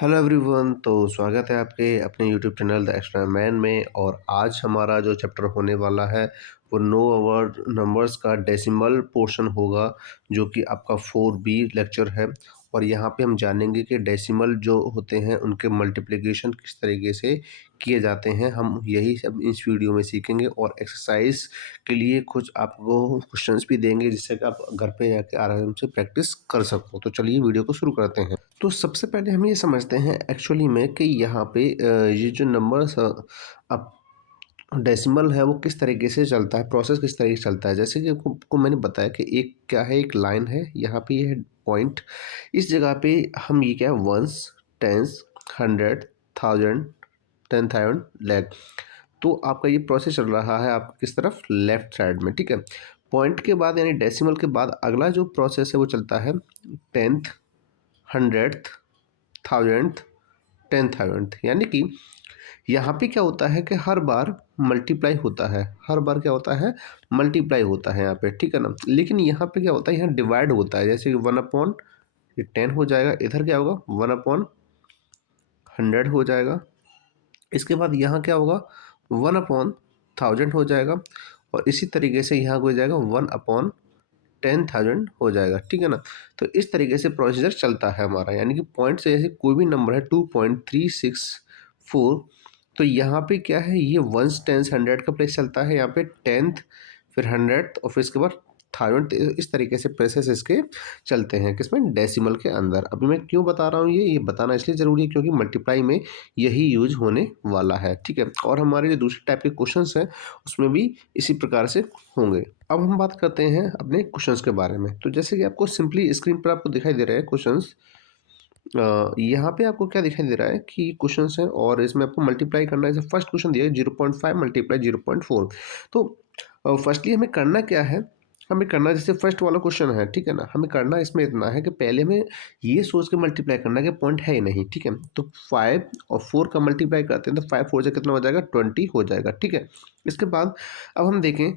Hello everyone. तो स्वागत है आपके अपने YouTube channel the extra man में। और आज हमारा जो चैप्टर होने वाला है वो नो अवर नंबर्स का डेसिमल पोर्शन होगा, जो कि आपका 4B लेक्चर है। और यहाँ पे हम जानेंगे कि डेसिमल जो होते हैं उनके मल्टीप्लिकेशन किस तरीके से किए जाते हैं। हम यही सब इस वीडियो में सीखेंगे और एक्सरसाइज के लिए कुछ आपको क्वेश्चंस भी देंगे, जिससे कि आप घर पे जाके आराम से प्रैक्टिस कर सको। तो चलिए वीडियो को शुरू करते हैं। तो सबसे पहले हम ये समझते हैं एक्चुअली में कि यहाँ पे ये जो नंबर्स अब डेसिमल है वो किस तरीके से चलता है, प्रोसेस किस तरीके से चलता है। जैसे कि आपको मैंने बताया कि एक क्या है, एक लाइन है, यहाँ पे ये है पॉइंट। इस जगह पे हम ये क्या है, ones, tens, hundred, thousand, 10,000, lakh. तो आपका ये प्रोसेस चल रहा है आप किस तरफ, लेफ्ट साइड में, ठीक है। पॉइंट के बाद यानी डेसिमल के बाद अगला जो प्रोसेस है वो चलता है टेंथ, हंड्रेड, थाउजेंड, 10,000। यानी कि यहाँ पे क्या होता है कि हर बार मल्टीप्लाई होता है, हर बार क्या होता है, मल्टीप्लाई होता है यहाँ पे, ठीक है ना। लेकिन यहाँ पे क्या होता है, यहाँ डिवाइड होता है। जैसे कि 1/, ये 10 हो जाएगा, इधर क्या होगा 1/100 हो जाएगा। इसके बाद यहाँ क्या होगा 1/1000 हो जाएगा। और इसी तरीके से यहाँ हो जाएगा 1/10,000 हो जाएगा, ठीक है ना। तो इस तरीके से प्रोसीजर चलता है हमारा। यानी कि पॉइंट से जैसे कोई भी नंबर है 2.364, तो यहाँ पे क्या है, ये वंस, टेंस, हंड्रेड का प्लेस चलता है। यहाँ पे टेंथ, फिर हंड्रेड और फिर इसके बाद थाउजेंड। इस तरीके से प्लेसेस इसके चलते हैं किसमें, डेसिमल के अंदर। अभी मैं क्यों बता रहा हूँ, ये बताना इसलिए ज़रूरी है क्योंकि मल्टीप्लाई में यही यूज होने वाला है, ठीक है। और हमारे जो दूसरे टाइप के क्वेश्चंस हैं उसमें भी इसी प्रकार से होंगे। अब हम बात करते हैं अपने क्वेश्चंस के बारे में। तो जैसे कि आपको सिंपली स्क्रीन पर आपको दिखाई दे रहा है क्वेश्चंस, यहाँ पे आपको क्या दिखाई दे रहा है कि क्वेश्चंस है और इसमें आपको मल्टीप्लाई करना है। जैसे फर्स्ट क्वेश्चन दिया है 0.5 मल्टीप्लाई 0.4। तो फर्स्टली हमें करना क्या है, हमें करना जैसे फर्स्ट वाला क्वेश्चन है, ठीक है ना। हमें करना इसमें इतना है कि पहले हमें ये सोच के मल्टीप्लाई करना है कि पॉइंट है ही नहीं, ठीक है। तो 5 और 4 का मल्टीप्लाई करते हैं तो 5 4 से कितना हो जाएगा, 20 हो जाएगा, ठीक है। इसके बाद अब हम देखें,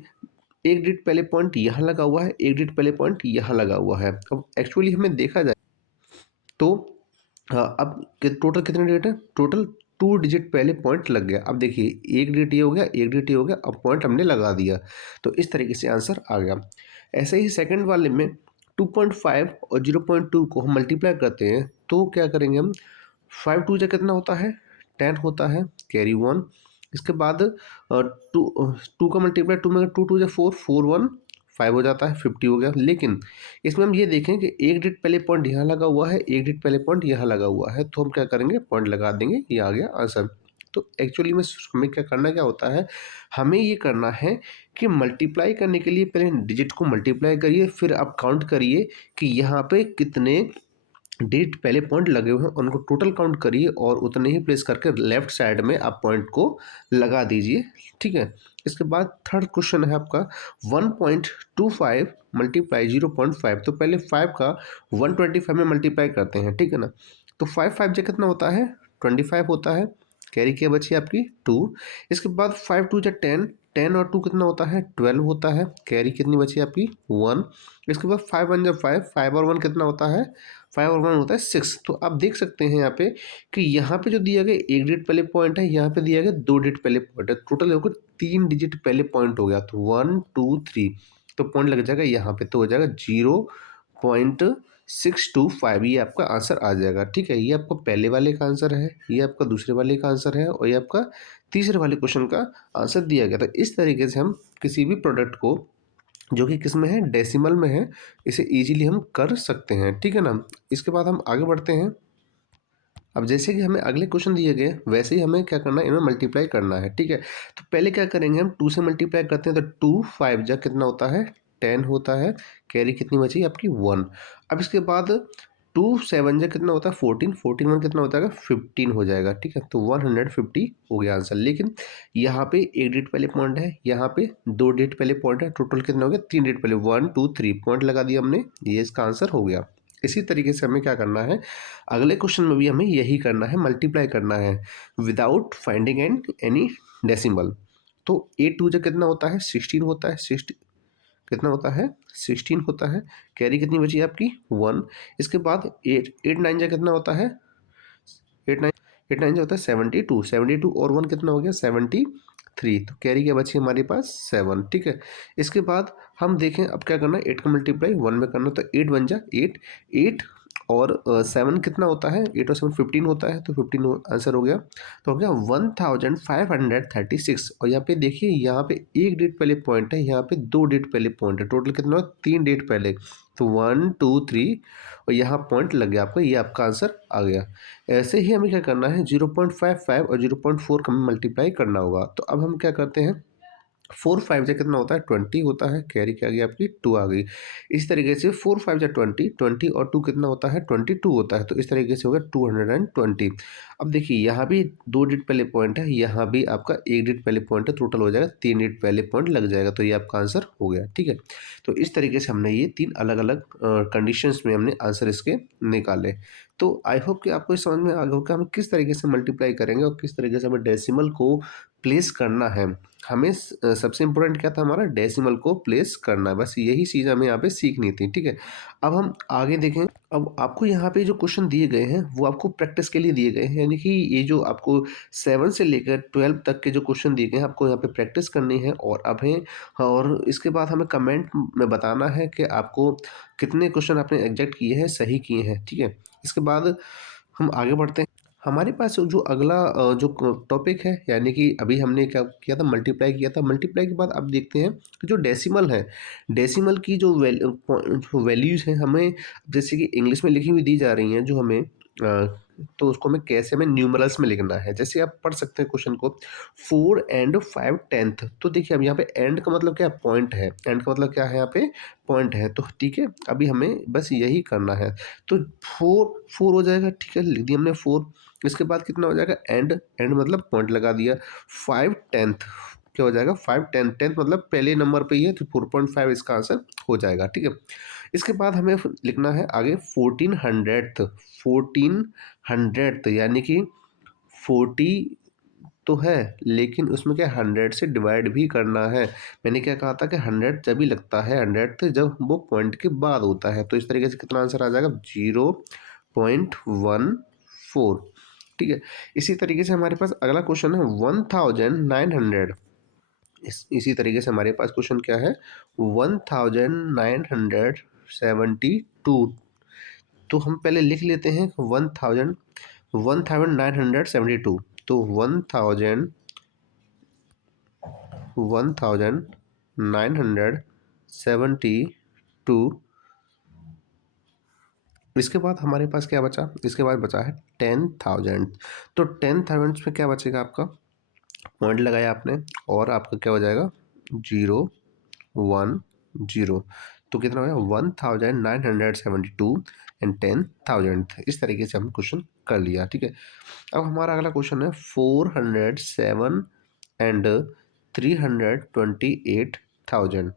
एक डिजिट पहले पॉइंट यहाँ लगा हुआ है, एक डिजिट पहले पॉइंट यहाँ लगा हुआ है। अब एक्चुअली हमें देखा जाए तो अब टोटल कितने डिजिट है, टोटल 2 डिजिट पहले पॉइंट लग गया। अब देखिए एक डिजिट ये हो गया, एक डिजिट ये हो गया, अब पॉइंट हमने लगा दिया, तो इस तरीके से आंसर आ गया। ऐसे ही सेकंड वाले में 2.5 और 0.2 को हम मल्टीप्लाई करते हैं तो क्या करेंगे हम, 5 2 जा कितना होता है, 10 होता है, कैरी 1। इसके बाद टू टू का मल्टीप्लाई, टू में 2 2 जा 4, 4 1 5 हो जाता है, 50 हो गया। लेकिन इसमें हम ये देखें कि एक डिजिट पहले पॉइंट यहाँ लगा हुआ है, एक डिजिट पहले पॉइंट यहाँ लगा हुआ है, तो हम क्या करेंगे, पॉइंट लगा देंगे, ये आ गया आंसर। तो एक्चुअली में हमें क्या करना, क्या होता है, हमें ये करना है कि मल्टीप्लाई करने के लिए पहले डिजिट को मल्टीप्लाई करिए, फिर आप काउंट करिए कि यहाँ पे कितने डिजिट पहले पॉइंट लगे हुए हैं, उनको टोटल काउंट करिए और उतने ही प्लेस करके लेफ्ट साइड में आप पॉइंट को लगा दीजिए, ठीक है। इसके बाद थर्ड क्वेश्चन है आपका 1.25 मल्टीप्लाई 0.5। तो पहले 5 का 125 में मल्टीप्लाई करते हैं, ठीक है ना। तो 5 5 जो कितना होता है, 25 होता है, कैरी क्या बची आपकी 2। इसके बाद 5 2 जा 10, 10 और 2 कितना होता है, 12 होता है, कैरी कितनी बची आपकी 1। इसके बाद 5 1 जा 5, 5 और 1 कितना होता है, 5 और 1 होता है 6। तो आप देख सकते हैं यहाँ पे कि यहाँ पे जो दिया गया एक डिजिट पहले पॉइंट है, यहाँ पे दिया गया 2 डिजिट पहले पॉइंट है, टोटल होकर 3 डिजिट पहले पॉइंट हो गया। तो 1 2 3 तो पॉइंट लग जाएगा यहाँ पे, तो हो जाएगा 0.625, ये आपका आंसर आ जाएगा, ठीक है। ये आपका पहले वाले का आंसर है, ये आपका दूसरे वाले का आंसर है और ये आपका तीसरे वाले क्वेश्चन का आंसर दिया गया था। इस तरीके से हम किसी भी प्रोडक्ट को जो कि किस में है, डेसिमल में है, इसे इजीली हम कर सकते हैं, ठीक है ना। इसके बाद हम आगे बढ़ते हैं। अब जैसे कि हमें अगले क्वेश्चन दिए गए वैसे ही हमें क्या करना है, इनमें मल्टीप्लाई करना है, ठीक है। तो पहले क्या करेंगे, हम 2 से मल्टीप्लाई करते हैं तो 2 5 जा कितना होता है, 10 होता है, कैरी कितनी बची आपकी 1। अब इसके बाद 2 7 जा कितना होता है 14, 14 1 कितना होता है 15 हो जाएगा, ठीक है। तो 150 हो गया आंसर। लेकिन यहाँ पे एक डिजिट पहले पॉइंट है, यहाँ पे 2 डिजिट पहले पॉइंट है, टोटल कितना हो गया 3 डिजिट पहले, 1 2 3 पॉइंट लगा दिया हमने, ये इसका आंसर हो गया। इसी तरीके से हमें क्या करना है, अगले क्वेश्चन में भी हमें यही करना है, मल्टीप्लाई करना है without finding and any decimal. तो 8 2 जा कितना होता है 16 होता है, 60 कितना होता है 16 होता है, कैरी कितनी बची आपकी 1। इसके बाद 8 8 9 जा कितना होता है एट नाइन जो होता है 72, 72 और 1 कितना हो गया 73। तो कैरी क्या बची हमारे पास 7। ठीक है, इसके बाद हम देखें अब क्या करना है, 8 का मल्टीप्लाई 1 में करना, तो 8 बन जा 8, 8 और 7 कितना होता है, 8 और 7 15 होता है, तो 15 आंसर हो गया। तो हो गया 1536। और यहाँ पे देखिए, यहाँ पे एक डेट पहले पॉइंट है, यहाँ पे दो डेट पहले पॉइंट है, टोटल कितना हुआ 3 डेट पहले, तो 1 2 3 और यहाँ पॉइंट लग गया आपका, ये आपका आंसर आ गया। ऐसे ही हमें क्या करना है, 0.55 और 0.4 का हमें मल्टीप्लाई करना होगा। तो अब हम क्या करते हैं, 4 5 से कितना होता है 20 होता है, कैरी क्या आ गई आपकी 2 आ गई। इस तरीके से 4 5 से 20, 20 और 2 कितना होता है 22 होता है, तो इस तरीके से हो गया 220। अब देखिए यहाँ भी दो डिजिट पहले पॉइंट है, यहाँ भी आपका एक डिजिट पहले पॉइंट है, टोटल हो जाएगा 3 डिजिट पहले पॉइंट लग जाएगा, तो ये आपका आंसर हो गया। ठीक है, तो इस तरीके से हमने ये 3 अलग अलग कंडीशंस में हमने आंसर इसके निकाले। तो आई होप कि आपको इस समझ में आ गया होगा हमें किस तरीके से मल्टीप्लाई करेंगे और किस तरीके से हमें डेसिमल को प्लेस करना है। हमें सबसे इम्पोर्टेंट क्या था, हमारा डेसिमल को प्लेस करना है, बस यही चीज़ हमें यहाँ पे सीखनी थी। ठीक है, अब हम आगे देखें। अब आपको यहाँ पे जो क्वेश्चन दिए गए हैं वो आपको प्रैक्टिस के लिए दिए गए हैं, यानी कि ये जो आपको 7 से लेकर 12 तक के जो क्वेश्चन दिए गए हैं आपको यहाँ पे प्रैक्टिस करनी है। और अब है, और इसके बाद हमें कमेंट में बताना है कि आपको कितने क्वेश्चन आपने एग्जैक्ट किए हैं, सही किए हैं। ठीक है, इसके बाद हम आगे बढ़ते हैं। हमारे पास जो अगला जो टॉपिक है, यानी कि अभी हमने क्या किया था, मल्टीप्लाई किया था। मल्टीप्लाई के बाद अब देखते हैं कि जो डेसिमल है, डेसिमल की जो वैल्यूज़ हैं हमें, जैसे कि इंग्लिश में लिखी हुई दी जा रही हैं जो हमें, तो उसको हमें कैसे, हमें न्यूमरल्स में लिखना है। जैसे आप पढ़ सकते हैं क्वेश्चन को, 4 एंड 5 10th। तो देखिए अब यहाँ पे एंड का मतलब क्या है, पॉइंट है, एंड का मतलब क्या है, यहाँ पे पॉइंट है। तो ठीक है, अभी हमें बस यही करना है। तो 4 हो जाएगा, ठीक है, लिख दिया हमने 4। इसके बाद कितना हो जाएगा, एंड, एंड मतलब पॉइंट लगा दिया। 5 10th क्या हो जाएगा, 5 10th मतलब पहले नंबर पे ही है, तो 4.5 इसका आंसर हो जाएगा। ठीक है, इसके बाद हमें लिखना है आगे 1400th। 1400th यानी कि 40 तो है, लेकिन उसमें क्या 100 से डिवाइड भी करना है। मैंने क्या कहा था कि 100 जब भी लगता है, 100 थे जब वो पॉइंट के बाद होता है। तो इस तरीके से कितना आंसर आ जाएगा, 0.14। ठीक है, इसी तरीके से हमारे पास अगला क्वेश्चन है 1900। इसी तरीके से हमारे पास क्वेश्चन क्या है, 1972। तो हम पहले लिख लेते हैं 1972। तो 1972। इसके बाद हमारे पास क्या बचा, इसके बाद बचा है 10,000। तो 10,000 में क्या बचेगा आपका, पॉइंट लगाया आपने और आपका क्या हो जाएगा 010। तो कितना हो गया 1972 एंड 10,000। इस तरीके से हम क्वेश्चन कर लिया। ठीक है, अब हमारा अगला क्वेश्चन है 407 एंड 328,000।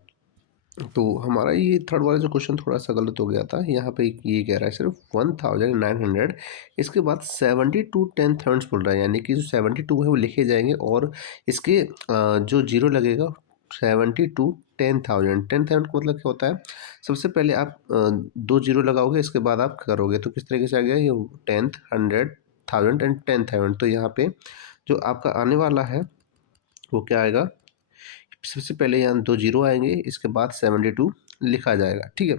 तो हमारा ये थर्ड वाला जो क्वेश्चन थोड़ा सा गलत हो गया था, यहाँ पे ये कह रहा है सिर्फ 1900। इसके बाद 72 10,000 बोल रहा है, यानी कि जो 72 है वो लिखे जाएंगे और इसके जो जीरो लगेगा 72 10,000। 10,000 का मतलब क्या होता है, सबसे पहले आप दो जीरो लगाओगे, इसके बाद आप करोगे, तो किस तरीके से आ गया ये 10th 100,000 एंड 10,000। तो यहाँ पे जो आपका आने वाला है वो क्या आएगा, सबसे पहले यहाँ दो जीरो आएंगे, इसके बाद 72 लिखा जाएगा। ठीक है,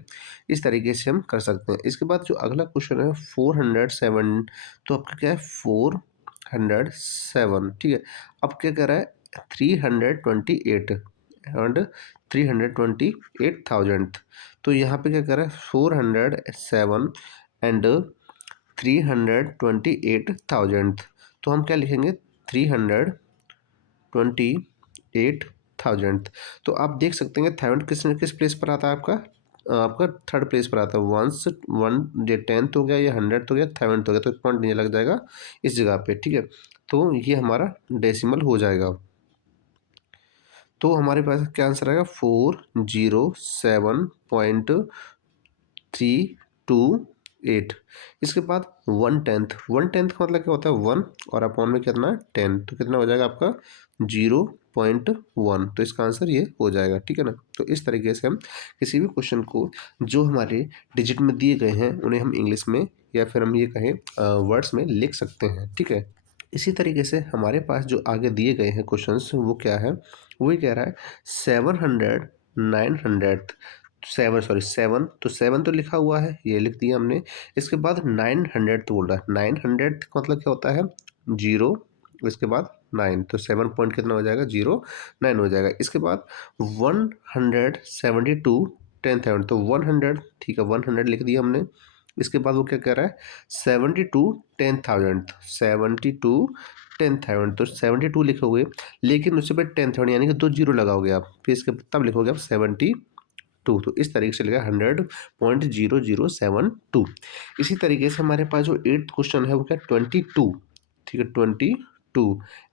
इस तरीके से हम कर सकते हैं। इसके बाद जो अगला क्वेश्चन है 407। तो आपका क्या है 407। ठीक है, अब क्या कर रहा है 328 एंड 328,000। तो यहाँ पे क्या कर रहा है 407 एंड 328,000। तो हम क्या लिखेंगे 328,000। तो आप देख सकते हैं थाउजेंड किस किस प्लेस पर आता है आपका, आपका थर्ड प्लेस पर आता है। वंस वन ये 10th हो गया, या 100 हो गया, 7th हो गया, तो पॉइंट नहीं लग जाएगा इस जगह पे। ठीक है, तो ये हमारा डेसिमल हो जाएगा। तो हमारे पास क्या आंसर आएगा 407.328। इसके बाद 1/10। 1/10 का मतलब क्या होता है 1 और अपॉन में कितना 10, तो कितना हो जाएगा आपका 0.1। तो इसका आंसर ये हो जाएगा। ठीक है ना, तो इस तरीके से हम किसी भी क्वेश्चन को जो हमारे डिजिट में दिए गए हैं उन्हें हम इंग्लिश में या फिर हम ये कहें वर्ड्स में लिख सकते हैं, ठीक है। इसी तरीके से हमारे पास जो आगे दिए गए हैं क्वेश्चंस वो क्या है, वो ये कह रहा है 700 900 7 तो 7 तो लिखा हुआ है, ये लिख दिया हमने। इसके बाद 900 तो बोल रहा है, 900 का मतलब क्या होता है, 0, इसके बाद 9, तो 7 पॉइंट कितना हो जाएगा, 0 9 हो जाएगा। इसके बाद 172 10,000 तो 100, ठीक है, 100 लिख दिया हमने। इसके बाद वो क्या कह रहा है, 72 10,000 72 10,000 तो 72 लिखोगे, लेकिन उससे पहले 10,000 यानी कि 2 जीरो लगाओगे आप, फिर इसके तब लिखोगे आप 72, तो इस तरीके से लिखा 100.0072। इसी तरीके से हमारे पास जो 8th क्वेश्चन है वो क्या, 22, ठीक है, 22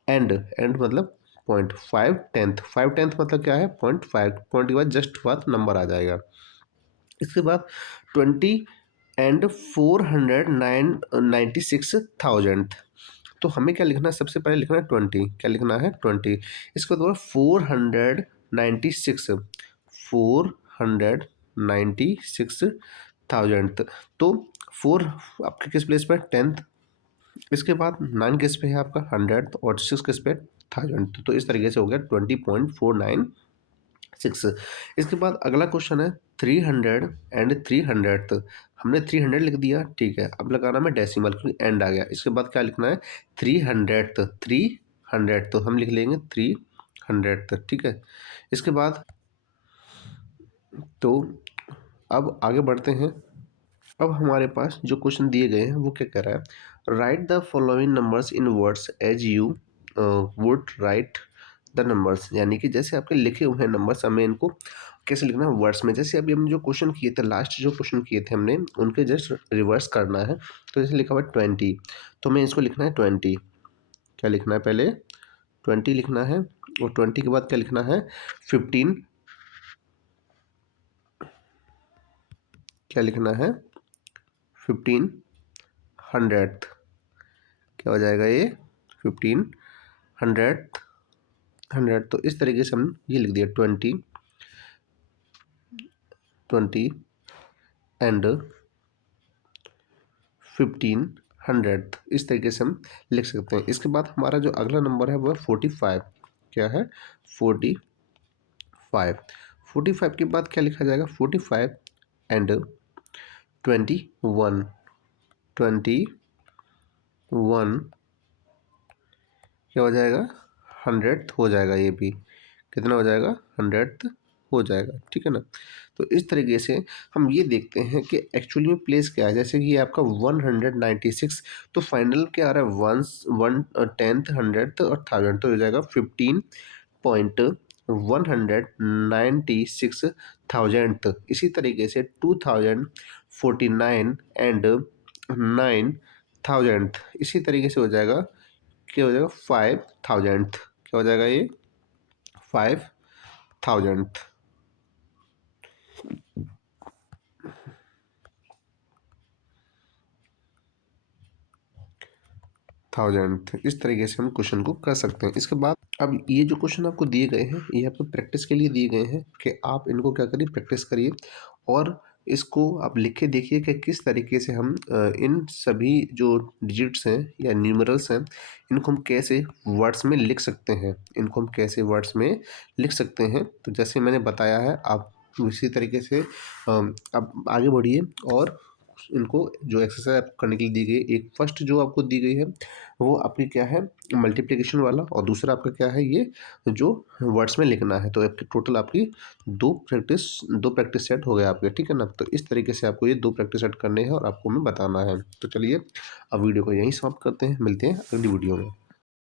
एंड मतलब 0.5 टेंथ, 5 टेंथ मतलब क्या है, 0.5, पॉइंट के बाद जस्ट बाद नंबर आ जाएगा। इसके बाद 20 एंड 496,000, तो हमें क्या लिखना है, सबसे पहले लिखना है 20, क्या लिखना है 20। इसके बाद 496,000, तो 4 आपके किस प्लेस पे, 10th। इसके बाद 9 किस पे है आपका, 100, और 6 किस पे, 1000, तो इस तरीके से हो गया 20.496। इसके बाद अगला क्वेश्चन है 300 एंड 300, हमने 300 लिख दिया, ठीक है, अब लगाना में डेसिमल क्योंकि एंड आ गया। इसके बाद क्या लिखना है, 300 तो हम लिख लेंगे 300, ठीक है। इसके बाद तो अब आगे बढ़ते हैं। अब हमारे पास जो क्वेश्चन दिए गए हैं वो क्या कह रहा है, write the following numbers in words as you would write the numbers, यानी कि जैसे आपके लिखे हुए हैं नंबर्स, हमें इनको कैसे लिखना है वर्ड्स में। जैसे अभी हम जो क्वेश्चन किए थे, लास्ट जो क्वेश्चन किए थे हमने, उनके जस्ट रिवर्स करना है। तो जैसे लिखा हुआ है 20, तो हमें इसको लिखना है 20, क्या लिखना है, पहले 20 लिखना है, और 20 के बाद क्या लिखना है, 15, क्या लिखना है, 1500, क्या हो जाएगा ये, 1500, तो इस तरीके से हम ये लिख दिया 20 एंड 1500, इस तरीके से हम लिख सकते हैं। इसके बाद हमारा जो अगला नंबर है वो है 45, क्या है 45, 45 के बाद क्या लिखा जाएगा, 45 एंड 21 क्या हो जाएगा, 100th हो जाएगा, ये भी कितना हो जाएगा, 100th हो जाएगा, ठीक है ना। तो इस तरीके से हम ये देखते हैं कि एक्चुअली में प्लेस क्या है। जैसे कि ये आपका 196, तो फाइनल क्या आ रहा है, 10th 100th और 1000, तो हो जाएगा 15.196,000। इसी तरीके से 2049 एंड 9000, इसी तरीके से हो जाएगा, क्या हो जाएगा, 5000, क्या हो जाएगा ये, 5000। इस तरीके से हम क्वेश्चन को कर सकते हैं। इसके बाद अब ये जो क्वेश्चन आपको दिए गए हैं, ये आपको प्रैक्टिस के लिए दिए गए हैं कि आप इनको क्या करिए, प्रैक्टिस करिए, और इसको आप लिख के देखिए कि किस तरीके से हम इन सभी जो डिजिट्स हैं या न्यूमरल्स हैं, इनको हम कैसे वर्ड्स में लिख सकते हैं, इनको हम कैसे वर्ड्स में लिख सकते हैं। तो जैसे मैंने बताया है, आप इसी तरीके से आप आगे बढ़िए, और इनको जो एक्सरसाइज आपको करने के लिए दी गई, एक फर्स्ट जो आपको दी गई है वो आपकी क्या है, मल्टीप्लिकेशन वाला, और दूसरा आपका क्या है, ये जो वर्ड्स में लिखना है। तो आपकी टोटल आपकी दो प्रैक्टिस सेट हो गया आपके, ठीक है ना। तो इस तरीके से आपको ये 2 प्रैक्टिस सेट करने हैं और आपको हमें बताना है। तो चलिए अब वीडियो को यहीं समाप्त करते हैं, मिलते हैं अगली वीडियो में।